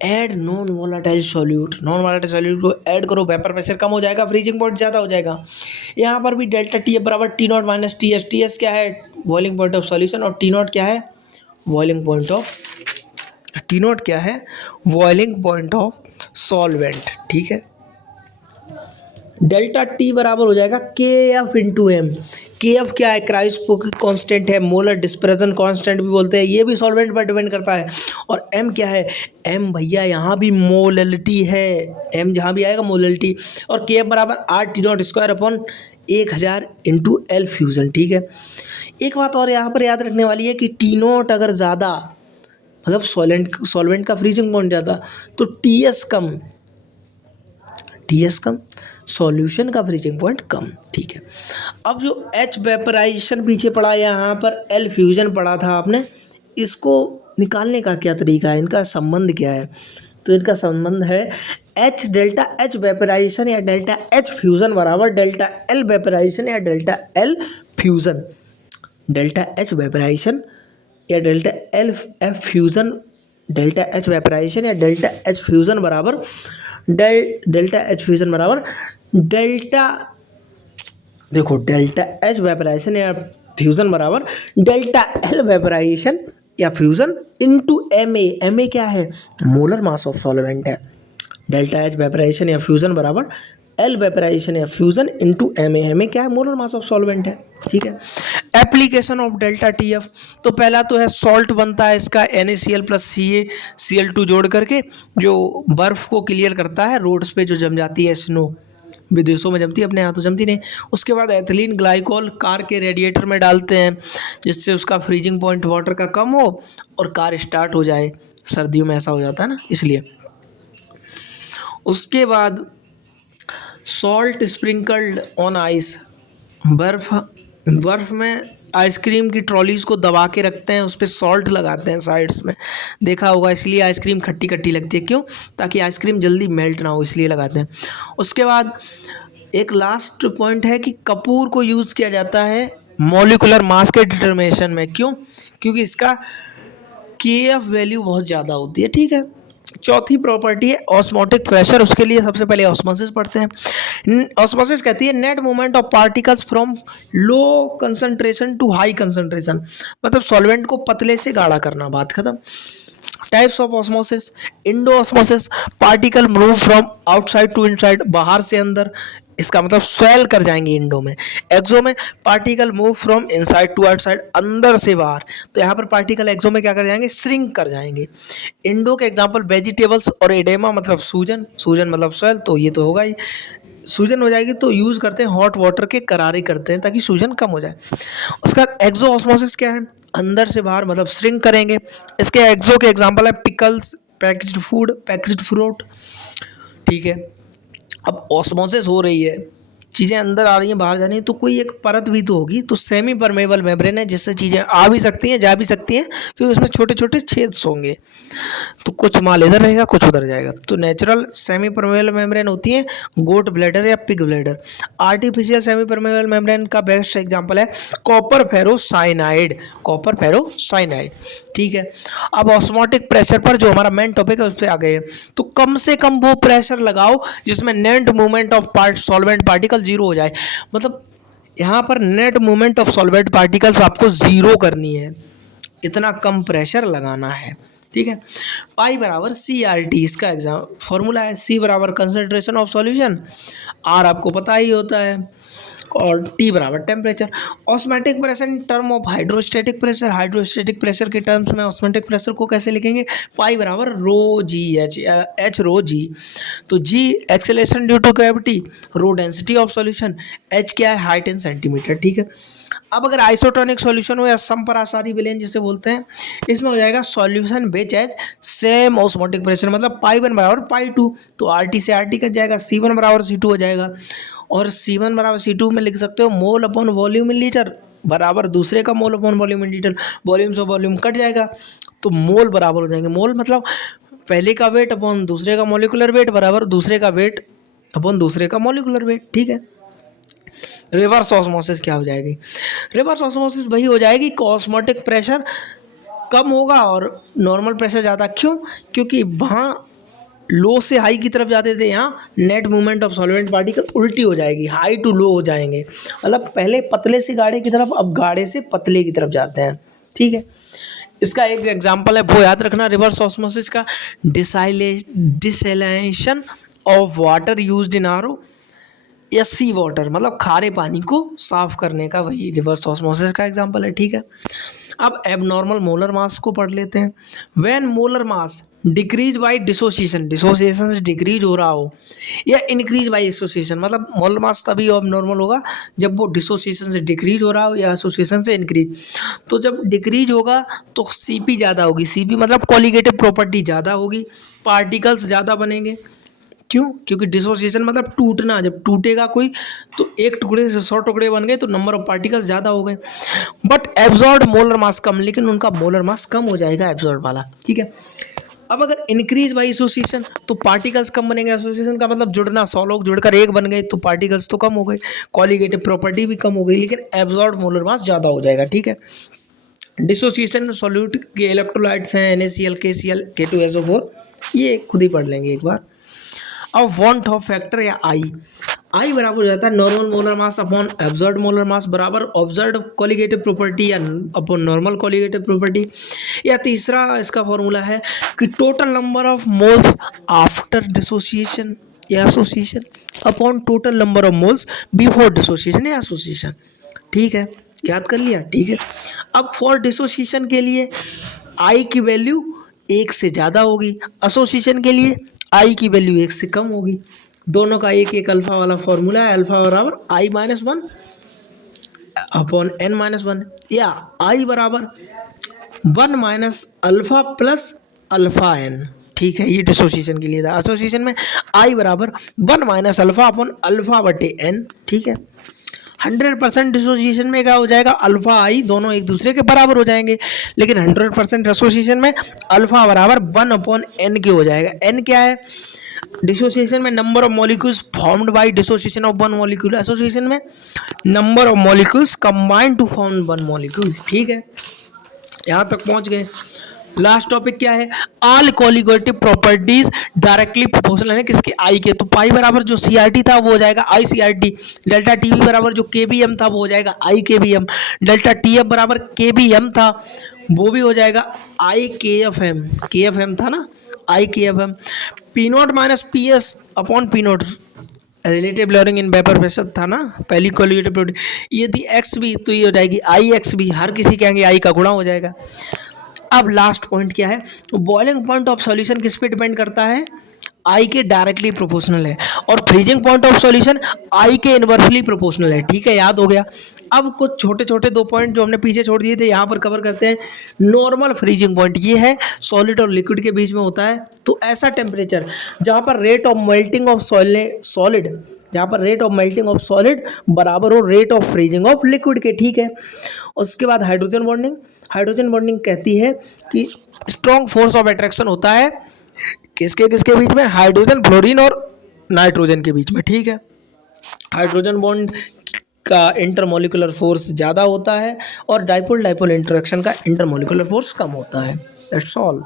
Add non volatile solute. Non volatile solute को ऐड करो, वेपर प्रेशर कम हो जाएगा, फ्रीजिंग पॉइंट ज़्यादा हो जाएगा। यहाँ पर भी डेल्टा टी एफ बराबर T not minus T S. T S क्या है? बॉइलिंग पॉइंट ऑफ सॉल्यूशन, और टी नॉट क्या है? Boiling point of boiling point of solvent, ठीक है। डेल्टा टी बराबर हो जाएगा के एफ इंटू एम। के एफ क्या है? क्रायोस्कोपिक कांस्टेंट है, मोलर डिस्पर्सन कांस्टेंट भी बोलते हैं, ये भी सॉल्वेंट पर डिपेंड करता है। और एम क्या है? एम भैया यहाँ भी मोलैलिटी है, एम जहाँ भी आएगा मोलैलिटी। और के एफ बराबर R T not square upon 1000 into L fusion, ठीक है। एक बात और यहाँ पर याद रखने वाली है कि टी नॉट अगर ज़्यादा, मतलब सॉल्वेंट का फ्रीजिंग पॉइंट ज़्यादा, तो टी एस कम, सॉल्यूशन का फ्रीजिंग पॉइंट कम, ठीक है। अब जो एच वेपराइजेशन पीछे पड़ा, यहाँ पर एल फ्यूजन पड़ा था आपने, इसको निकालने का क्या तरीका है? इनका संबंध क्या है? तो इनका संबंध है एच डेल्टा एच वेपराइजेशन या डेल्टा एच फ्यूजन बराबर डेल्टा एल वेपराइजेशन या delta L fusion. Delta H vaporisation या delta L F fusion, delta H vaporisation या डेल्टा एच फ्यूजन बराबर डेल्टा एच फ्यूजन बराबर डेल्टा, देखो डेल्टा एच वेपराइजेशन या fusion बराबर डेल्टा एल वेपराइजेशन या fusion into M A. M A क्या है? मोलर मास ऑफ सॉल्वेंट है। डेल्टा एच वेपराइजेशन या फ्यूजन बराबर एल वेपराइजेशन या fusion into M A. M A क्या है? मोलर मास ऑफ सॉल्वेंट है, ठीक है। Application of delta T F, तो पहला तो है सॉल्ट बनता है इसका NaCl प्लस CaCl2 जोड़ करके, जो बर्फ़ को क्लियर करता है, रोड्स पे जो जम जाती है स्नो, विदेशों में जमती है, अपने यहाँ तो जमती नहीं। उसके बाद एथिलीन ग्लाइकोल कार के रेडिएटर में डालते हैं, जिससे उसका फ्रीजिंग पॉइंट वाटर का कम हो और कार स्टार्ट हो जाए। सर्दियों में ऐसा हो जाता है ना, इसलिए। उसके बाद सॉल्ट स्प्रिंकल्ड ऑन आइस, बर्फ़ में आइसक्रीम की ट्रॉलीज़ को दबा के रखते हैं, उस पर सॉल्ट लगाते हैं साइड्स में, देखा होगा, इसलिए आइसक्रीम खट्टी खट्टी लगती है। क्यों? ताकि आइसक्रीम जल्दी मेल्ट ना हो, इसलिए लगाते हैं। उसके बाद एक लास्ट पॉइंट है कि कपूर को यूज़ किया जाता है मॉलिक्यूलर मास के डिटर्मिनेशन में। क्यों? क्योंकि इसका KF वैल्यू बहुत ज़्यादा होती है, ठीक है। चौथी प्रॉपर्टी है ऑस्मोटिक प्रेशर। उसके लिए सबसे पहले ऑस्मोसिस पढ़ते हैं। ऑस्मोसिस कहती है net movement of particles from low concentration to high concentration, मतलब सॉल्वेंट को पतले से गाढ़ा करना, बात खत्म। Types of osmosis, endo osmosis, particle move from outside to inside, बाहर से अंदर, इसका मतलब स्वेल कर जाएंगे इंडो में। एक्सो में particle move from inside to outside, अंदर से बाहर, तो यहाँ पर पार्टिकल एक्सो में क्या कर जाएंगे? श्रिंक कर जाएंगे। इंडो के एग्जांपल वेजिटेबल्स और एडेमा मतलब सूजन, सूजन मतलब स्वेल, तो ये तो होगा ही, सूजन हो जाएगी तो यूज़ करते हैं हॉट वाटर के करारे करते हैं ताकि सूजन कम हो जाए। उसका एक्सो ऑस्मोसिस क्या है? अंदर से बाहर, मतलब श्रिंक करेंगे। इसके एक्सो के एग्जांपल है pickles, packaged food, packaged fruit, ठीक है। अब ऑस्मोसिस हो रही है, चीज़ें अंदर आ रही हैं, बाहर जा रही हैं, तो कोई एक परत भी तो होगी, तो सेमी परमेबल मेम्ब्रेन है, जिससे चीज़ें आ भी सकती हैं, जा भी सकती हैं, क्योंकि उसमें छोटे छोटे छेद होंगे, तो कुछ माल इधर रहेगा, कुछ उधर जाएगा। तो नेचुरल सेमी परमेबल मेम्ब्रेन होती है गोट ब्लैडर या pig bladder. Artificial semi permeable membrane का बेस्ट एग्जाम्पल है कॉपर फेरोसाइनाइड, कॉपर फेरोसाइनाइड, ठीक है। अब ऑस्मोटिक प्रेशर पर, जो हमारा मेन टॉपिक है, उस पर आ गए। तो कम से कम वो प्रेशर लगाओ जिसमें net movement of solvent particle zero हो जाए, मतलब यहाँ पर net movement of solvent particles आपको जीरो करनी है, इतना कम प्रेशर लगाना है, ठीक है। पाई बराबर CRT, इसका एग्जाम फॉर्मूला है। C बराबर कंसंट्रेशन ऑफ सॉल्यूशन, R आपको पता ही होता है, और टी बराबर temperature. Osmotic pressure in term of hydrostatic pressure, hydrostatic pressure के टर्म्स में ऑस्मोटिक प्रेशर को कैसे लिखेंगे, पाई बराबर रो जी एच, एच रो जी। तो g acceleration due to gravity, rho density of solution, H क्या है, हाइट इन सेंटीमीटर। ठीक है, अब अगर आइसोटोनिक सॉल्यूशन हो या समपरासारी विलयन जिसे बोलते हैं, इसमें हो जाएगा solution which as same osmotic pressure, मतलब पाई वन बराबर पाई टू, तो आर टी से आर टी कट जाएगा, सी वन बराबर सी टू हो जाएगा, और सी वन बराबर सी टू में लिख सकते हो mole upon volume in litre बराबर दूसरे का mole upon volume in litre, volume से वॉल्यूम कट जाएगा तो मोल बराबर हो जाएंगे, मोल मतलब पहले का वेट अपॉन दूसरे का मॉलिकुलर वेट बराबर दूसरे का वेट अपॉन दूसरे का मॉलिकुलर वेट। ठीक है, रिवर्स ऑस्मोसिस क्या हो जाएगी, रिवर्स ऑस्मोसिस वही हो जाएगी कि ऑस्मोटिक प्रेशर कम होगा और नॉर्मल प्रेशर ज़्यादा। क्यों, क्योंकि वहाँ लो से हाई की तरफ जाते थे, यहाँ net movement of solvent particle उल्टी हो जाएगी, हाई टू लो हो जाएंगे, मतलब पहले पतले से गाढ़े की तरफ, अब गाढ़े से पतले की तरफ जाते हैं। ठीक है, इसका एक एग्जांपल है वो याद रखना रिवर्स ऑस्मोसिस का, desalination of water used in RO या सी वाटर, मतलब खारे पानी को साफ करने का वही रिवर्स ऑस्मोसिस का एग्जांपल है। ठीक है, अब एबनॉर्मल मोलर मास को पढ़ लेते हैं। When molar mass decrease by dissociation, dissociation से डिक्रीज हो रहा हो, या इंक्रीज बाय एसोसिएशन, मतलब मोलर मास तभी एबनॉर्मल होगा जब वो डिसोसिएशन से डिक्रीज हो रहा हो या एसोसिएशन से इंक्रीज। तो जब डिक्रीज होगा तो सीपी ज़्यादा होगी, सीपी मतलब कॉलिगेटिव प्रॉपर्टी ज़्यादा होगी, पार्टिकल्स ज़्यादा बनेंगे। क्यों, क्योंकि डिसोसिएशन मतलब टूटना, जब टूटेगा कोई तो एक टुकड़े से 100 टुकड़े बन गए तो नंबर ऑफ पार्टिकल्स ज़्यादा हो गए, बट एब्जॉर्ब मोलर मास कम, लेकिन उनका मोलर मास कम हो जाएगा एब्जॉर्ब वाला। ठीक है, अब अगर इंक्रीज बाई एसोसिएशन तो पार्टिकल्स कम बनेंगे, एसोसिएशन का मतलब जुड़ना, 100 लोग जुड़कर एक बन गए तो पार्टिकल्स तो कम हो गए, कॉलिगेटिव प्रॉपर्टी भी कम हो गई, लेकिन एब्जॉर्ब मोलर मास ज़्यादा हो जाएगा। ठीक है, डिसोसिएशन में सॉल्यूट के इलेक्ट्रोलाइट्स हैं NaCl, KCl, K2SO4, ये खुद ही पढ़ लेंगे एक बार। अब वॉन्ट ऑफ फैक्टर या आई बराबर हो जाता है normal molar mass upon absorb molar mass बराबर ऑब्जर्व कॉलिगेटिव प्रॉपर्टी या अपॉन नॉर्मल कॉलिगेटिव प्रॉपर्टी, या तीसरा इसका फॉर्मूला है कि total number of moles after dissociation या association upon total number of moles before dissociation या एसोसिएशन। ठीक है, याद कर लिया। ठीक है, अब फॉर डिसोसिएशन के लिए आई की वैल्यू 1 से ज़्यादा होगी, एसोसिएशन के लिए आई की वैल्यू 1 से कम होगी, दोनों का एक एक अल्फा वाला फॉर्मूला है, अल्फा बराबर I-1 अपॉन N-1, या आई बराबर 1 minus alpha plus alpha N. ठीक है, ये डिसोसिएशन के लिए था। एसोसिएशन में आई बराबर 1 माइनस अल्फा अपॉन अल्फा बटे एन। ठीक है, 100% डिसोसिएशन में क्या हो जाएगा, अल्फा आई दोनों एक दूसरे के बराबर हो जाएंगे, लेकिन 100% एसोसिएशन में अल्फा बराबर 1 अपॉन एन के हो जाएगा। एन क्या है, डिसोसिएशन में number of molecules formed by dissociation of one molecule, association में number of molecules combined to form one molecule. ठीक है, यहाँ तक पहुँच गए। लास्ट टॉपिक क्या है, all colligative properties directly proportional है किसके, आई के, तो पाई बराबर जो CRT था वो हो जाएगा ICRT, डेल्टा TB बराबर जो KBM था वो हो जाएगा IKBM, डेल्टा TF बराबर KBM था वो भी हो जाएगा IKFM, KFM था ना IKFM, P0 minus PS upon P0 relative lowering in vapour pressure था ना पहली कॉलिगेटिव प्रॉपर्टी, यदि एक्स भी तो ये हो जाएगी IXB, हर किसी कहेंगे आई का गुणा हो जाएगा। अब लास्ट पॉइंट क्या है, बॉइलिंग पॉइंट ऑफ सॉल्यूशन किस पे डिपेंड करता है, आई के डायरेक्टली प्रोपोर्शनल है, और फ्रीजिंग पॉइंट ऑफ सॉल्यूशन आई के इनवर्सली प्रोपोर्शनल है। ठीक है, याद हो गया। अब कुछ छोटे छोटे 2 पॉइंट जो हमने पीछे छोड़ दिए थे यहाँ पर कवर करते हैं। नॉर्मल फ्रीजिंग पॉइंट ये है सॉलिड और लिक्विड के बीच में होता है, तो ऐसा टेम्परेचर जहाँ पर rate of melting of solid, जहाँ पर rate of melting of solid बराबर हो rate of freezing of liquid के। ठीक है, उसके बाद हाइड्रोजन बॉन्डिंग, हाइड्रोजन बॉन्डिंग कहती है कि स्ट्रॉन्ग फोर्स ऑफ अट्रैक्शन होता है किसके किसके बीच में, हाइड्रोजन, फ्लोरीन और नाइट्रोजन के बीच में। ठीक है, हाइड्रोजन बॉन्ड का इंटरमोलिकुलर फोर्स ज़्यादा होता है और डाइपोल डाइपोल इंटरेक्शन का इंटरमोलिकुलर फोर्स कम होता है। That's all.